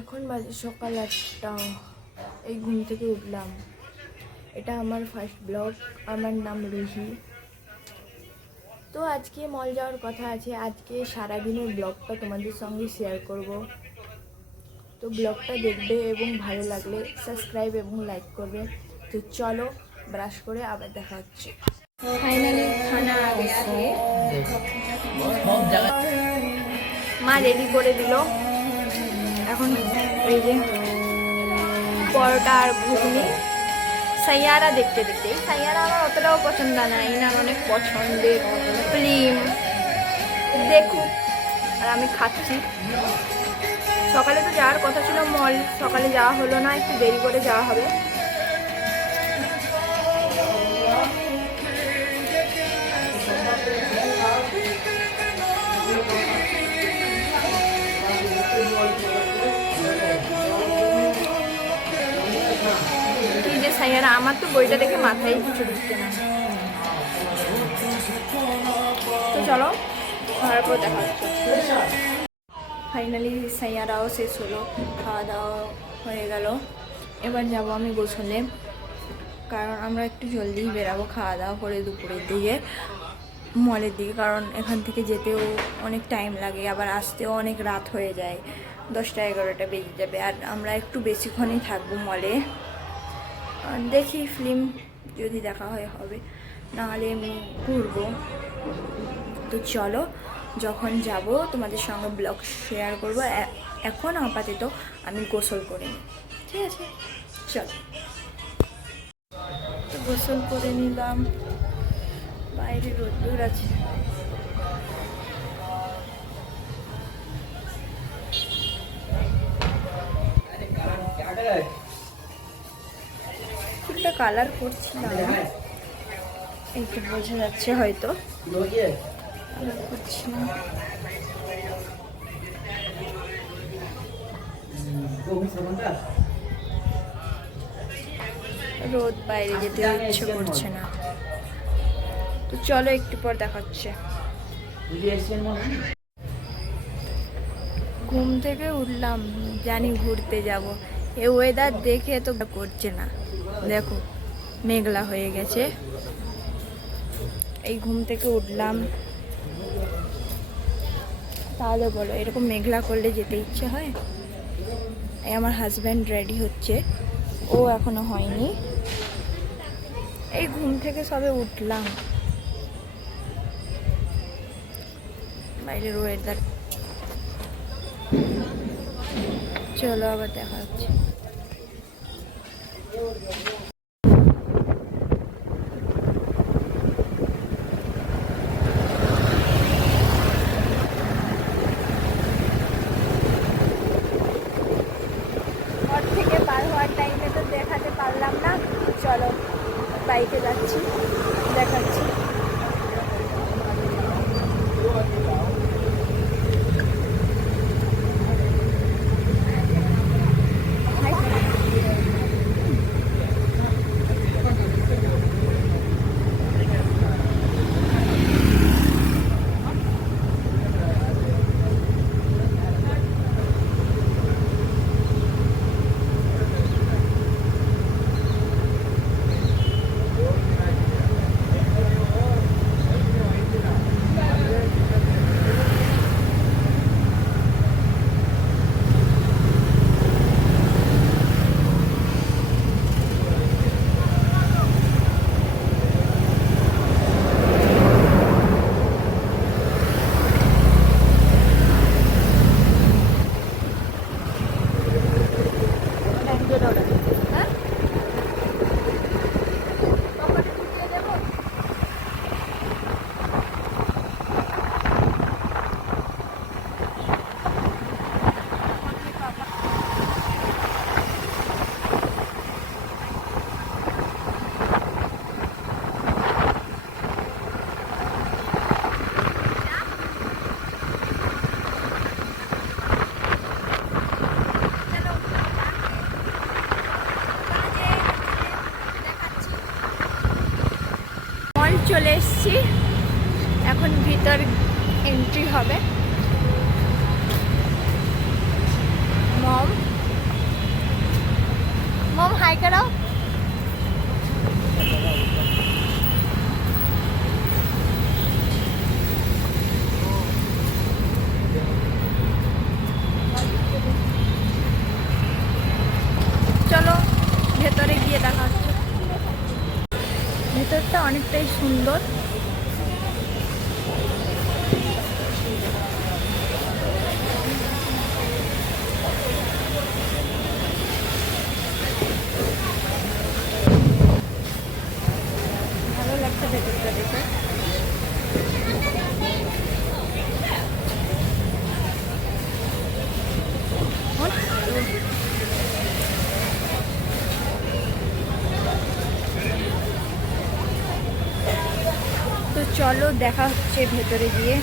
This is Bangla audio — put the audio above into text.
এখন বাজে সকাল 8টা। এই ঘুম থেকে উঠলাম। এটা আমার ফার্স্ট ব্লগ। আমার নাম রুহি। তো আজকে মল যাওয়ার কথা আছে। আজকে সারাদিনের ব্লগটা তোমাদের সঙ্গে শেয়ার করব। তো ব্লগটা দেখবে এবং ভালো লাগলে সাবস্ক্রাইব এবং লাইক করবে। তো চলো ব্রাশ করে আবার দেখা হচ্ছে। ফাইনালি খানা আ গয়া है। মা রেডি করে দিল। এখন এই যে পরোটা আর ঘুগনি। সাইয়ারা দেখতে দেখতে, সাইয়ারা আমার অতটাও পছন্দ না, এনার অনেক পছন্দের ফিল্ম। দেখুক আর আমি খাচ্ছি। সকালে তো যাওয়ার কথা ছিল মল, সকালে যাওয়া হলো না, একটু দেরি করে যাওয়া হবে। কি যে সাইয়ারা, আমার তো বইটা দেখে মাথায় কিছু ঢুকছে না। তো চলো ঘরের পর দেখা হচ্ছে। ফাইনালি সাইয়ারাও শেষ হলো, খাওয়া দাওয়া হয়ে গেল। এবার যাব আমি গোসলে, কারণ আমরা একটু জলদি বেরাবো খাওয়া দাওয়া করে দুপুরের দিকে মলের দিকে, কারণ এখান থেকে যেতেও অনেক টাইম লাগে, আবার আসতেও অনেক রাত হয়ে যায়, 10টা 11টা বেজে যাবে। আর আমরা একটু বেশিক্ষণই থাকবো মলে। দেখি ফিল্ম যদি দেখা হয় হবে, নাহলে আমি ঘুরবো। তো চলো যখন যাব তোমাদের সঙ্গে ব্লগ শেয়ার করবো। এখন আপাতত আমি গোসল করে নিই, ঠিক আছে? চলো। তো গোসল করে নিলাম, বাইরে রোদ্দুর আছে। ফুলটা কালার করছিলাম, এই তো বোঝা যাচ্ছে হয়তো কালার করছিলাম। রোদ, বাইরে যেতে ইচ্ছে করছে না। তো চলো একটু পর দেখা হচ্ছে। ঘুম থেকে উঠলাম, জানি ঘুরতে যাব। এ ওয়েদার দেখে তো করছে না, দেখো মেঘলা হয়ে গেছে। এই ঘুম থেকে উঠলাম, তাহলে বলো এরকম মেঘলা করলে যেতে ইচ্ছে হয়? এই আমার হাজব্যান্ড রেডি হচ্ছে, ও এখনো হয়নি। এই ঘুম থেকে সবে উঠলাম, বাইরের ওয়েদার। চলো আবার দেখা হচ্ছে। ঘর থেকে পার হওয়ার টাইমে তো দেখাতে পারলাম না। চলো বাইকে যাচ্ছি, দেখাচ্ছি। চলে এসেছি, এখন ভিতর এন্ট্রি হবে। মম অনেকটাই সুন্দর। ভালো লাগছে ভেতরটা দেখে। তো চলো দেখা হচ্ছে ভেতরে গিয়ে।